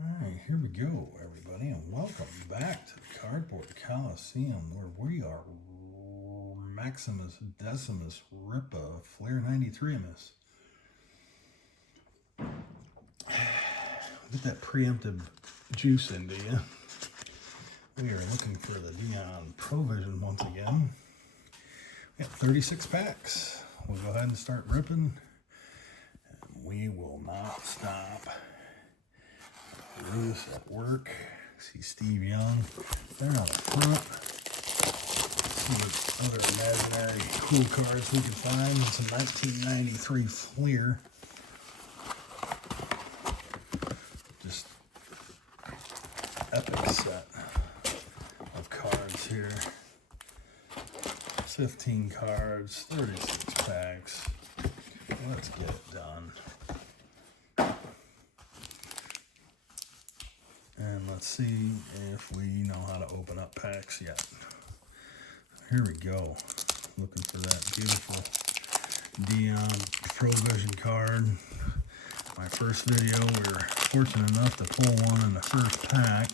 Alright, here we go, everybody, and welcome back to the Cardboard Coliseum, where we are Maximus Decimus Ripa Flair 93mus. Get that preemptive juice into you. We are looking for the Deion Provision once again. We got 36 packs. We'll go ahead and start ripping, and we will not stop. Bruce at work. See Steve Young there on the front. See what other imaginary cool cards we can find. It's a 1993 Fleer. Just epic set of cards here. 15 cards, 36 packs. Let's get it done. And let's see if we know how to open up packs yet. Here we go. Looking for that beautiful Deion Provision card. My first video, we were fortunate enough to pull one in the first pack.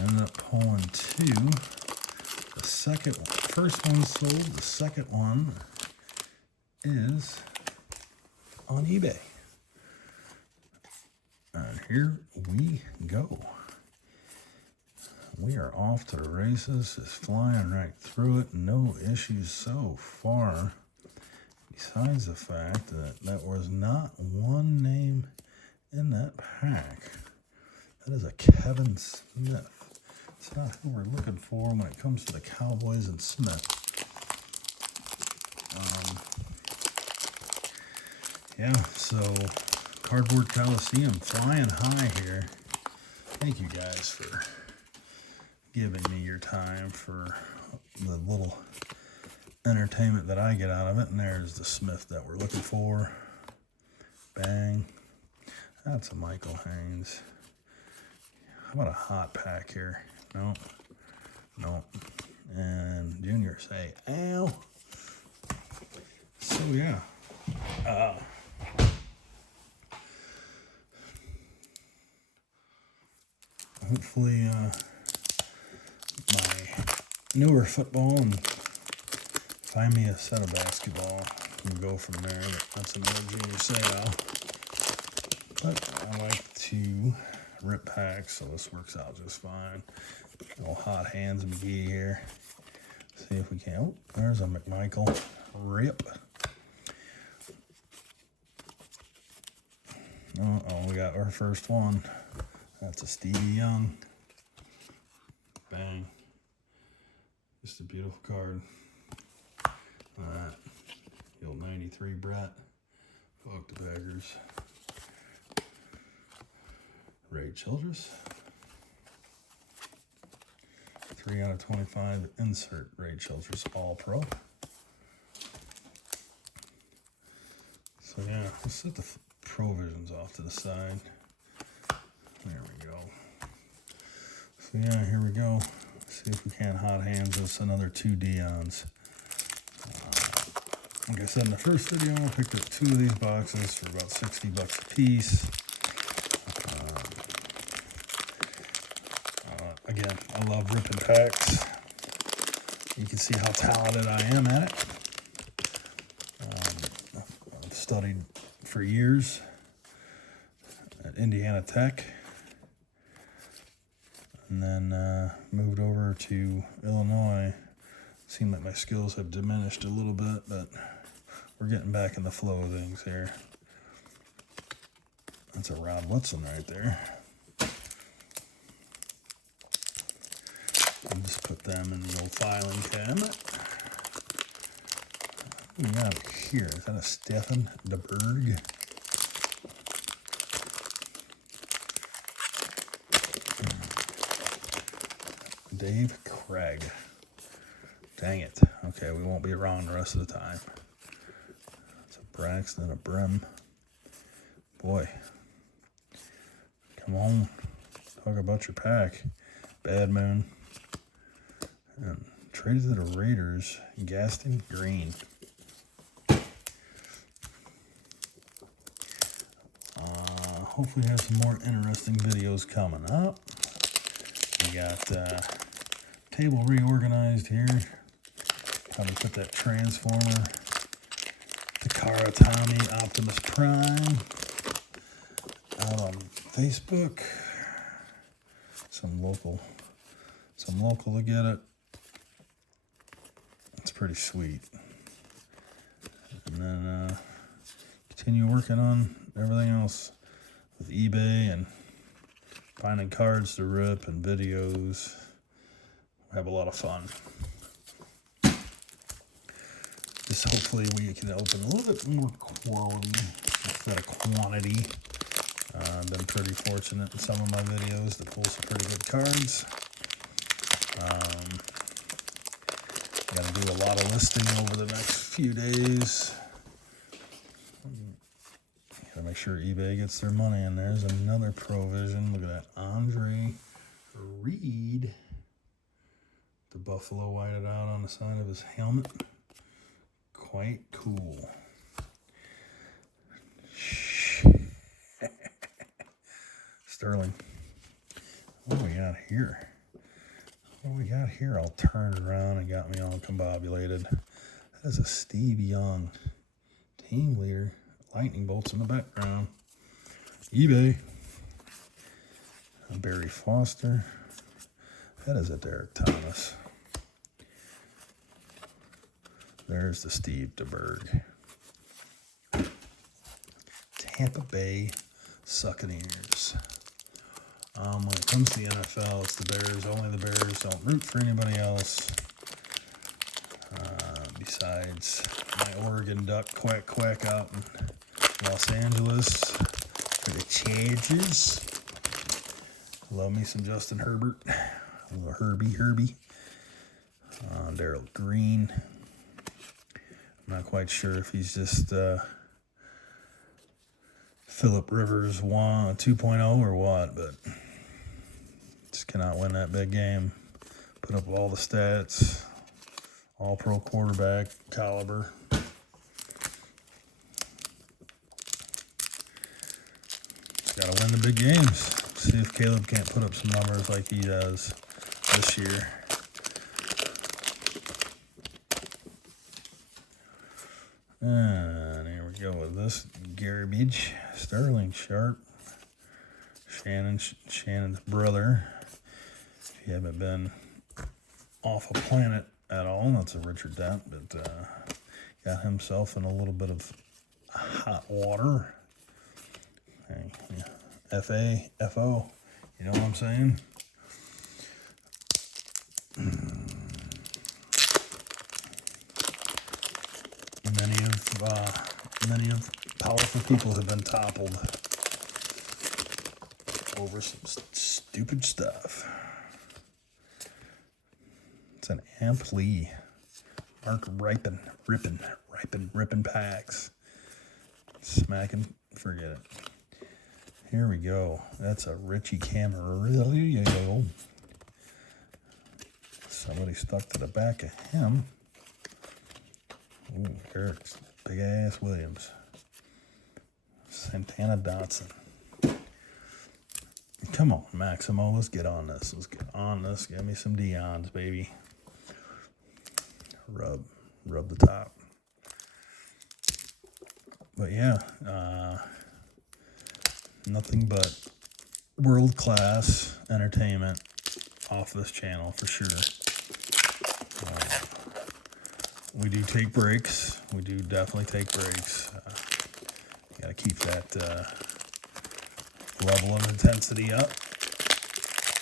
Ended up pulling two. The first one sold, the second one is on eBay. And here we go. We are off to the races, just flying right through it. No issues so far, besides the fact that there was not one name in that pack. That is a Kevin Smith. It's not who we're looking for when it comes to the Cowboys and Smith. Yeah, so Cardboard Coliseum flying high here. Thank you guys for giving me your time for the little entertainment that I get out of it. And there's the Smith that we're looking for. Bang. That's a Michael Haynes. How about a hot pack here? Nope. Nope. And Junior say, ow. So yeah. Hopefully my newer football and find me a set of basketball and go from there. That's another Junior sale. But I like to rip packs, so this works out just fine. Little hot hands McGee here. See if we can. Oh, there's a McMichael. Rip. Oh, we got our first one. That's a Stevie Young. Bang. Just a beautiful card. Alright. The old 93 Brett. Fuck the beggars. Ray Childress. 3 out of 25. Insert Ray Childress All Pro. So yeah, let's set the provisions off to the side. There we go. So yeah, here we go. See if we can hot hands us another 2 Deions. Like I said in the first video, I picked up 2 of these boxes for about $60 a piece. Again, I love ripping packs. You can see how talented I am at it. I've studied for years at Indiana Tech. And then moved over to Illinois. Seemed like my skills have diminished a little bit, but we're getting back in the flow of things here. That's a Rod Woodson right there. I'll just put them in the old filing cabinet. What do we got here? Is that a Stefan DeBerg? Dave Craig. Dang it. Okay, we won't be wrong the rest of the time. It's a Braxton, a Brim. Boy. Come on. Talk about your pack. Bad Moon. And traded to the Raiders. Gaston Green. hopefully have some more interesting videos coming up. We got table reorganized here. Probably put that Transformer, Takara Tommy, Optimus Prime out on Facebook. Some local to get it. It's pretty sweet. And then continue working on everything else with eBay and finding cards to rip and videos. Have a lot of fun. Just hopefully we can open a little bit more quality instead of quantity. I've been pretty fortunate in some of my videos to pull some pretty good cards. Got to do a lot of listing over the next few days. Got to make sure eBay gets their money. And there's another Provision. Look at that, Andre Reed. The buffalo whited out on the side of his helmet. Quite cool. Sterling. What do we got here? What do we got here? All turned around and got me all combobulated. That is a Steve Young team leader. Lightning bolts in the background. eBay. Barry Foster. That is a Derek Thomas. There's the Steve DeBerg. Tampa Bay Succaneers. When it comes to the NFL, it's the Bears. Only the Bears. Don't root for anybody else. Besides my Oregon Duck quack out in Los Angeles for the Chargers. Love me some Justin Herbert. A little Herbie. Darryl Green. I'm not quite sure if he's just Phillip Rivers 2.0 or what, but just cannot win that big game. Put up all the stats, all pro quarterback caliber. Got to win the big games. See if Caleb can't put up some numbers like he does this year. And here we go with this garbage. Sterling Sharp. Shannon's brother. If you haven't been off a planet at all, that's a Richard Dent, but got himself in a little bit of hot water. Hey, yeah. FO, you know what I'm saying? Many of powerful people have been toppled over some stupid stuff. It's an Ampli. Mark ripping packs. Smacking, forget it. Here we go. That's a Richie Camarillo. Somebody stuck to the back of him. Ooh, Eric's big ass Williams. Santana Dotson. Come on, Maximo. Let's get on this. Give me some Deion's, baby. Rub the top. But yeah, nothing but world-class entertainment off this channel for sure. We do take breaks. We do definitely take breaks. You gotta keep that level of intensity up.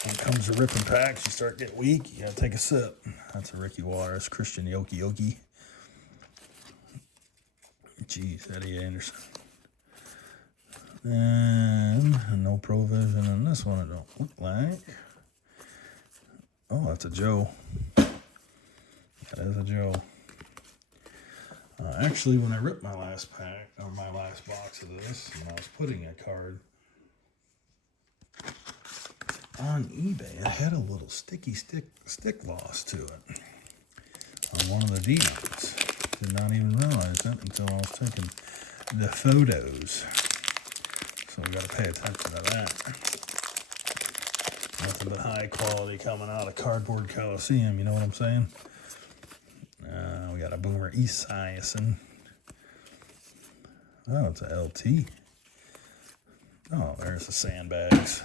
When it comes to ripping packs, you start getting weak, you gotta take a sip. That's a Ricky Waters, Christian Yoki. Jeez, Eddie Anderson. And no Provision in this one, it don't look like. Oh, that's a Joe. That is a Joe. Actually, when I ripped my last pack, or my last box of this, and I was putting a card on eBay, it had a little sticky stick loss to it on one of the Deions. Did not even realize that until I was taking the photos. So we got to pay attention to that. Nothing but high quality coming out of Cardboard Coliseum, you know what I'm saying? We got a Boomer Esiason. Oh, it's a LT. Oh, there's the Sandbags.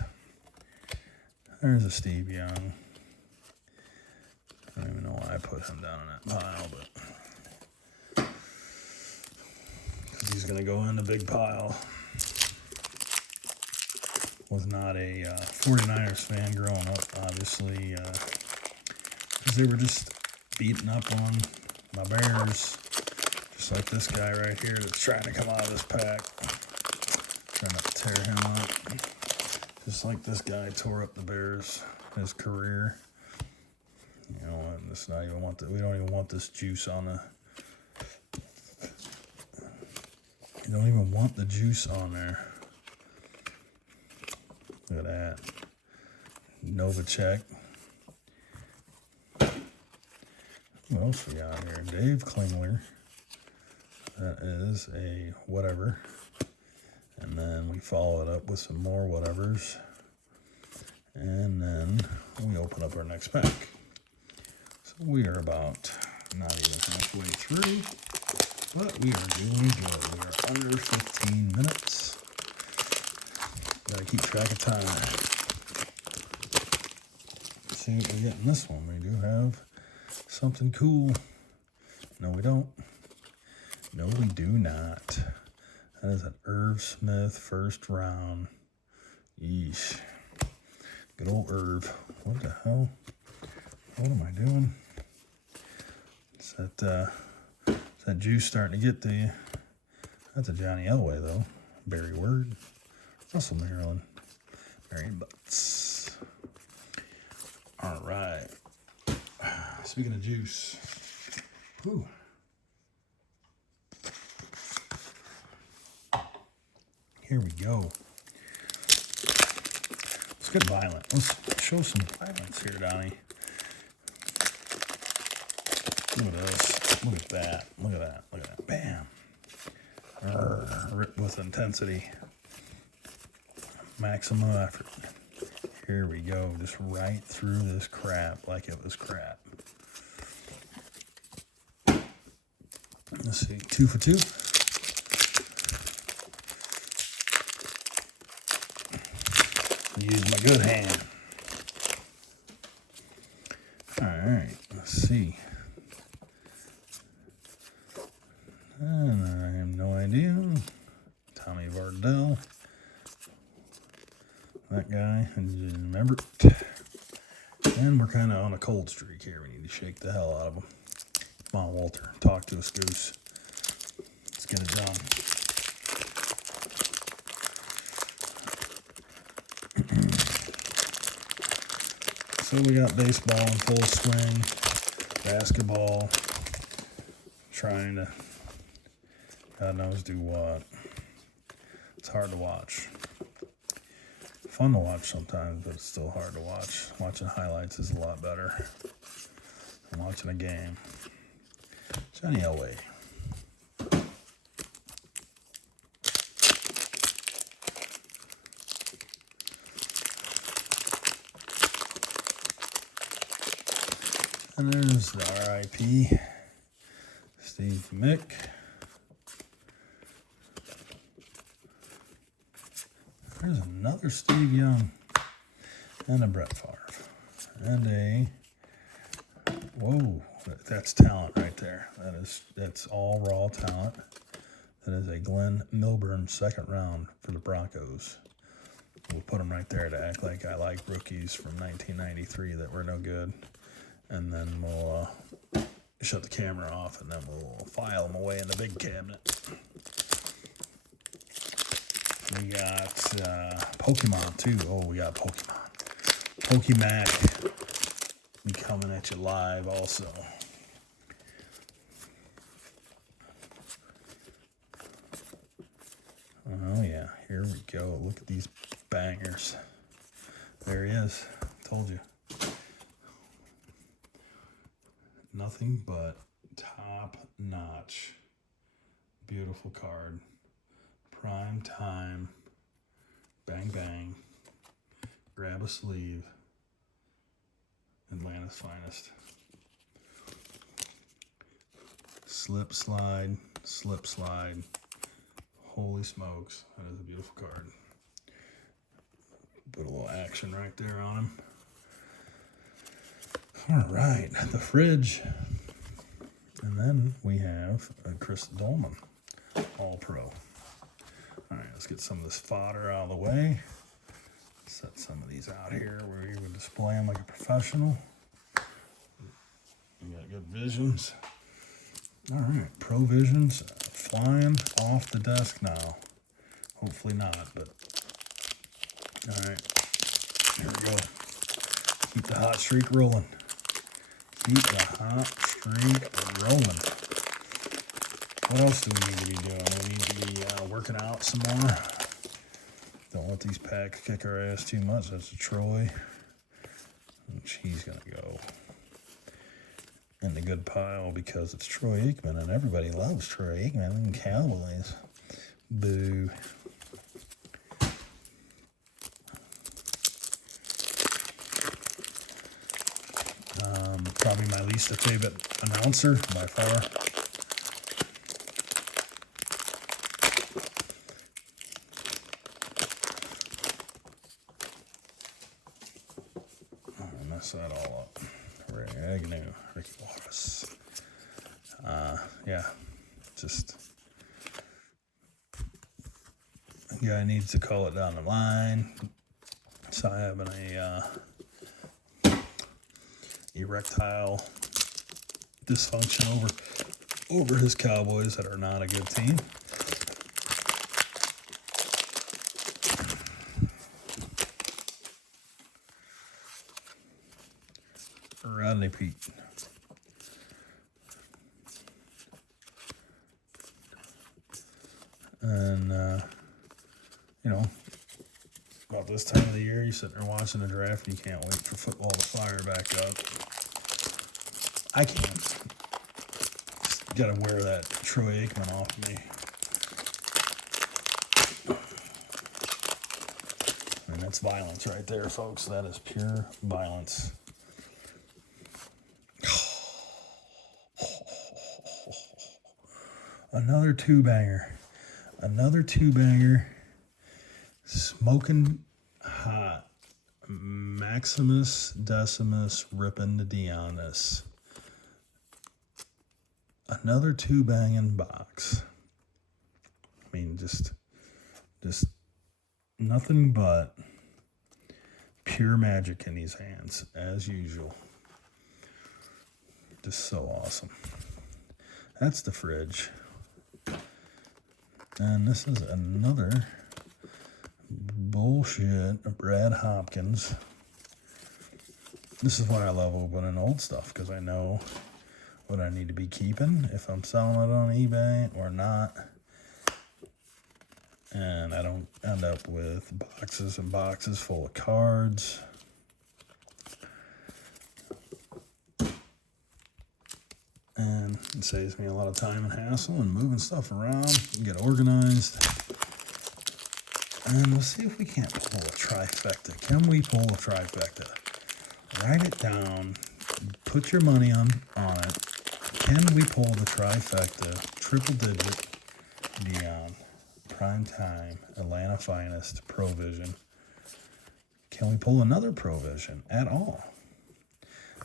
There's a Steve Young. I don't even know why I put him down in that pile, but he's going to go in the big pile. Was not a 49ers fan growing up, obviously, because they were just beating up on my Bears, just like this guy right here that's trying to come out of this pack, trying to tear him up, just like this guy tore up the Bears, his career. You know, and it's not even we don't even want this juice on the. You don't even want the juice on there. Look at that. Novacek. Who else we got here? Dave Klingler. That is a whatever. And then we follow it up with some more whatevers. And then we open up our next pack. So we are about not even halfway through, but we are doing good. We are under 15 minutes. Gotta keep track of time. Let's see what we get in this one. We do have something cool. No, we don't. No, we do not. That is an Irv Smith first round. Yeesh. Good old Irv. What the hell? What am I doing? Is that juice starting to get to you? That's a Johnny Elway, though. Barry Word. Russell Maryland. Marion Butts. All right. Speaking of juice. Whew. Here we go. Let's get violent. Let's show some violence here, Donnie. Look at this. Look at that. Look at that. Look at that. Bam. Ripped with intensity. Maximum effort. Here we go. Just right through this crap like it was crap. Let's see. 2 for 2. Use my good hand. All right. Let's see. And I have no idea. Tommy Vardell. That guy. I didn't remember. And we're kind of on a cold streak here. We need to shake the hell out of him. Come on, Walter. Talk to us, Goose. Let's get it done. So we got baseball in full swing, basketball, trying to, God knows do what. It's hard to watch. Fun to watch sometimes, but it's still hard to watch. Watching highlights is a lot better than watching a game. Johnny Elway. And there's the RIP, Steve Mick. There's another Steve Young. And a Brett Favre. And a, whoa, that's talent right there. That's all raw talent. That is a Glenn Milburn second round for the Broncos. We'll put them right there to act like I like rookies from 1993 that were no good. And then we'll shut the camera off, and then we'll file them away in the big cabinet. We got Pokemon, too. Oh, we got Pokemon. Pokemac be coming at you live also. Oh, yeah. Here we go. Look at these bangers. There he is. Told you. Nothing but top-notch. Beautiful card. Prime time. Bang, bang. Grab a sleeve. Atlanta's finest. Slip, slide, slip, slide. Holy smokes. That is a beautiful card. Put a little action right there on him. All right, the fridge. And then we have a Chris Dolman, All-Pro. All right, let's get some of this fodder out of the way. Set some of these out here where you would display them like a professional. You got good visions. All right, Pro Visions flying off the desk now. Hopefully not, but all right, here we go. Keep the hot streak rolling. Keep the hot streak rolling. What else do we need to be doing? We need to be working out some more. Don't let these packs kick our ass too much. That's a Troy. Which he's going to go in the good pile because it's Troy Aikman, and everybody loves Troy Aikman and Cowboys. Boo. Probably my least favorite announcer by far. I mess that all up. Agnew, Ricky Wallace. Yeah, just a guy needs to call it down the line. So I having a erectile dysfunction over his Cowboys that are not a good team. Rodney Pete. And, you know, about this time of the year, you're sitting there watching the draft and you can't wait for football to fire back up. I can't. Just gotta wear that Troy Aikman off of me. And that's violence right there, folks. That is pure violence. Another two-banger. Another two-banger. Smoking hot. Maximus Decimus ripping the Deion. Another two-banging box. I mean, just nothing but pure magic in these hands, as usual. Just so awesome. That's the fridge. And this is another bullshit Brad Hopkins. This is why I love opening old stuff, because I know what I need to be keeping, if I'm selling it on eBay or not. And I don't end up with boxes and boxes full of cards. And it saves me a lot of time and hassle and moving stuff around and get organized. And we'll see if we can't pull a trifecta. Can we pull a trifecta? Write it down. Put your money on it. Can we pull the trifecta? Triple digit Deion. Prime time. Atlanta finest. Provision. Can we pull another provision at all?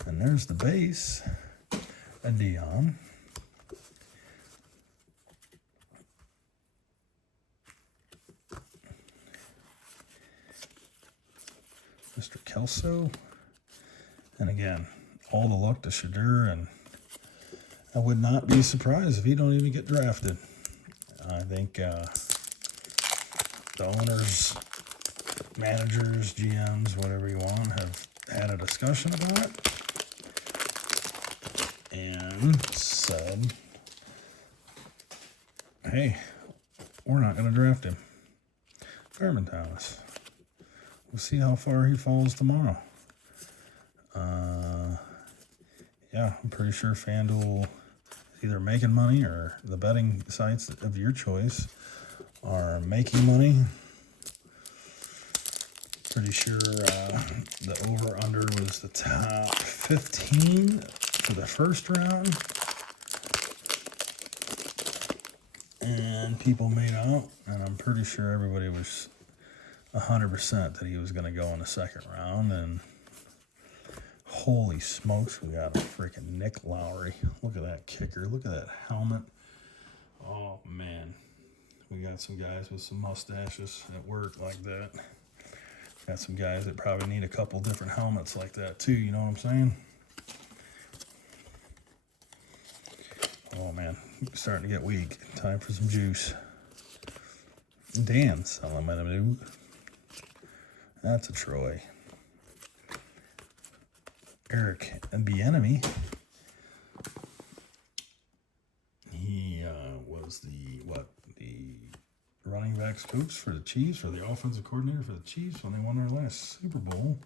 And there's the base. A Deion. Mr. Kelso. And again, all the luck to Shadur, and I would not be surprised if he don't even get drafted. I think the owners, managers, GMs, whatever you want, have had a discussion about it. And said, hey, we're not going to draft him. Thurman Thomas. We'll see how far he falls tomorrow. Yeah, I'm pretty sure FanDuel is either making money or the betting sites of your choice are making money. Pretty sure the over-under was the top 15 for the first round. And people made out, and I'm pretty sure everybody was 100% that he was going to go in the second round. And holy smokes, we got a freaking Nick Lowry. Look at that kicker. Look at that helmet. Oh, man. We got some guys with some mustaches at work like that. Got some guys that probably need a couple different helmets like that too, you know what I'm saying? Oh man, starting to get weak. Time for some juice. Dan Salamanadu. That's a Troy. Eric Bieniemy. He was the running backs coach for the Chiefs, or the offensive coordinator for the Chiefs when they won their last Super Bowl.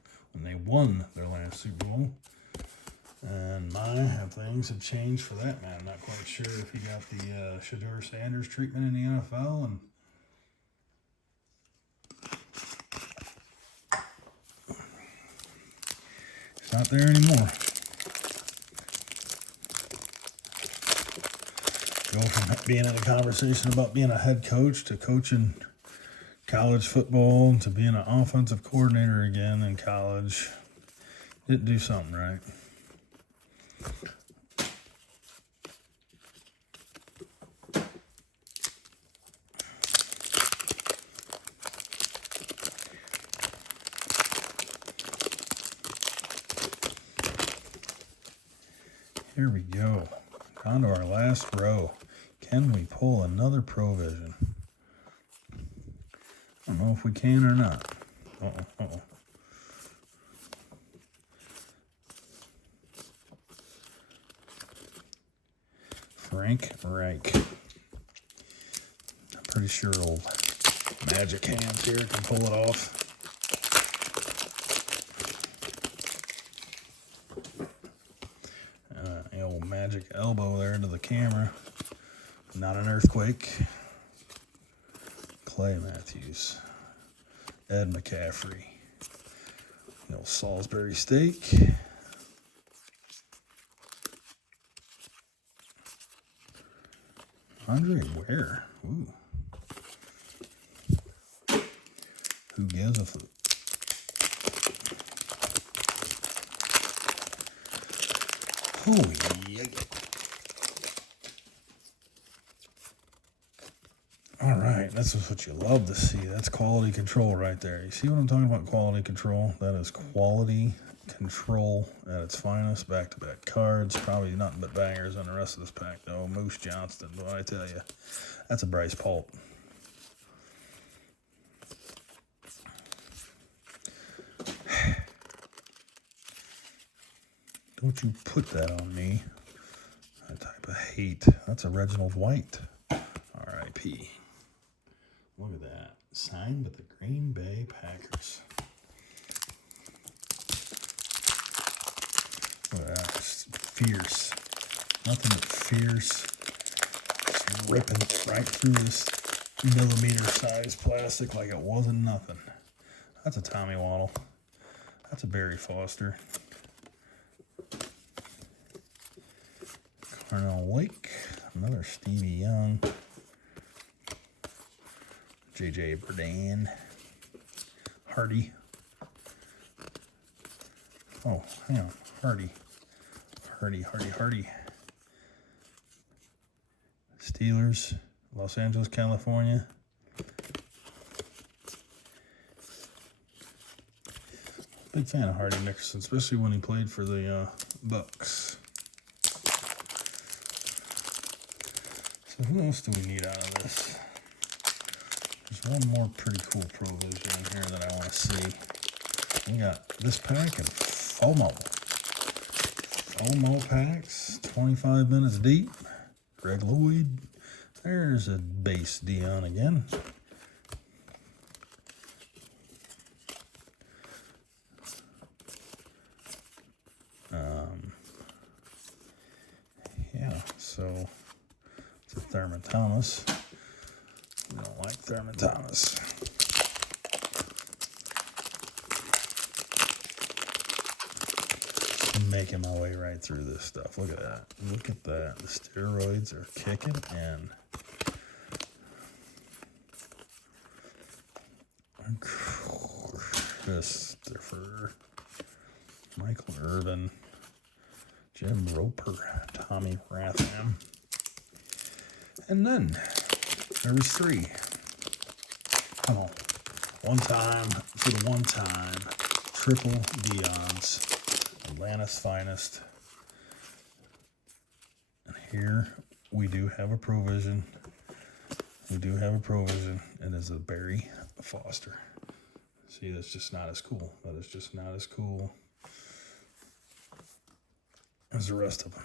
And things have changed for that man. Not quite sure if he got the Shedeur Sanders treatment in the NFL, and he's not there anymore. Go from being in a conversation about being a head coach to coaching college football to being an offensive coordinator again in college. Didn't do something right. Here we go. On to our last row. Can we pull another Provision? I don't know if we can or not. Uh-oh. Frank Reich. I'm pretty sure old Magic Hands here can pull it off. The old Magic Elbow there into the camera. Not an earthquake. Clay Matthews. Ed McCaffrey. The old Salisbury steak. Andre Ware. Ooh. Who gives a flip? Oh, yeah. All right, that's just what you love to see. That's quality control right there. You see what I'm talking about, quality control? That is quality control at its finest. Back-to-back cards. Probably nothing but bangers on the rest of this pack, though. Moose Johnston, what I tell you. That's a Bryce Pulp. Don't you put that on me. That type of hate. That's a Reginald White. R.I.P. Look at that. Signed with the Green Bay Packers. Look at that. Just fierce. Nothing but fierce. Just ripping right through this millimeter-sized plastic like it wasn't nothing. That's a Tommy Waddle. That's a Barry Foster. Carnell Lake. Another Stevie Young. J.J. Burdan. Hardy. Oh, hang on. Hardy. Steelers, Los Angeles, California. Big fan of Hardy Nickerson, especially when he played for the Bucks. So who else do we need out of this? There's one more pretty cool Provision in here that I want to see. We got this pack and FOMO. FOMO packs, 25 minutes deep. Greg Lloyd. There's a base Deion again. Yeah, so it's a Thurman Thomas. We don't like Thurman Thomas. making my way right through this stuff. Look at that. Look at that. The steroids are kicking in. Christopher, Michael Irvin, Jim Roper, Tommy Ratham. And then there was 3. Come on. One time for the one time. Triple Deion's. Atlanta's finest. And here we do have a provision. We do have a provision. It is a Barry Foster. See, that's just not as cool. That is just not as cool as the rest of them.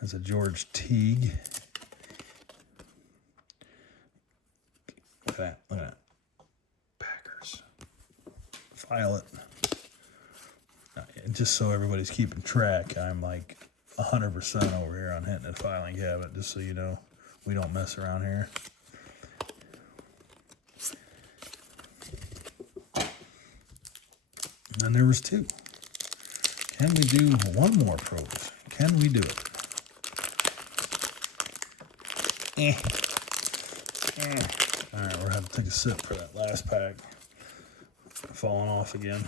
That's a George Teague. Look at that. Look at that. Packers. Violet. Just so everybody's keeping track, I'm like 100% over here on hitting the filing cabinet, just so you know. We don't mess around here. And there was 2. Can we do one more provision? Can we do it? All right, we're going to have to take a sip for that last pack. Falling off again.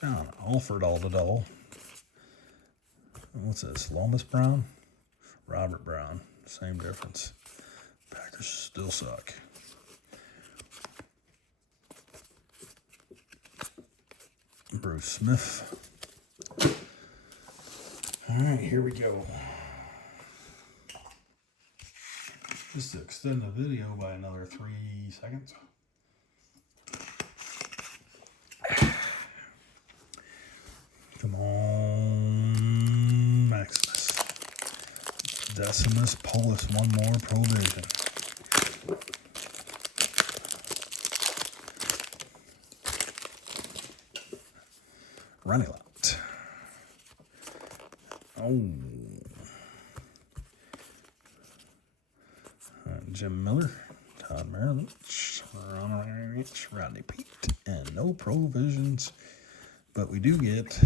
John Alford Aldadall. What's this? Lomas Brown? Robert Brown. Same difference. Packers still suck. Bruce Smith. All right, here we go. Just to extend the video by another 3 seconds. Come on, Maximus. Decimus Paulus, one more provision. Running lot. Oh. Jim Miller, Todd Maravich, Rodney Pete, and no provisions. But we do get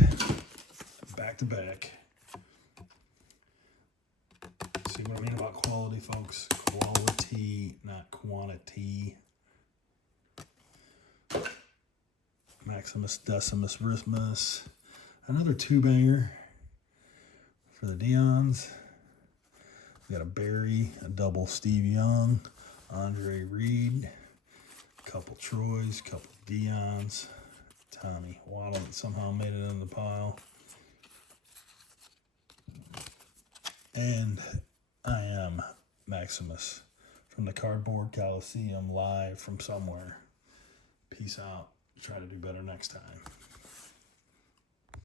back-to-back. See what I mean about quality, folks? Quality, not quantity. Maximus Decimus Rismus. Another 2-banger for the Deions. We got a Barry, a double Steve Young, Andre Reed, a couple Troys, a couple Deions, Tommy Waddle that somehow made it in the pile. And I am Maximus from the Cardboard Coliseum, live from somewhere. Peace out. Try to do better next time.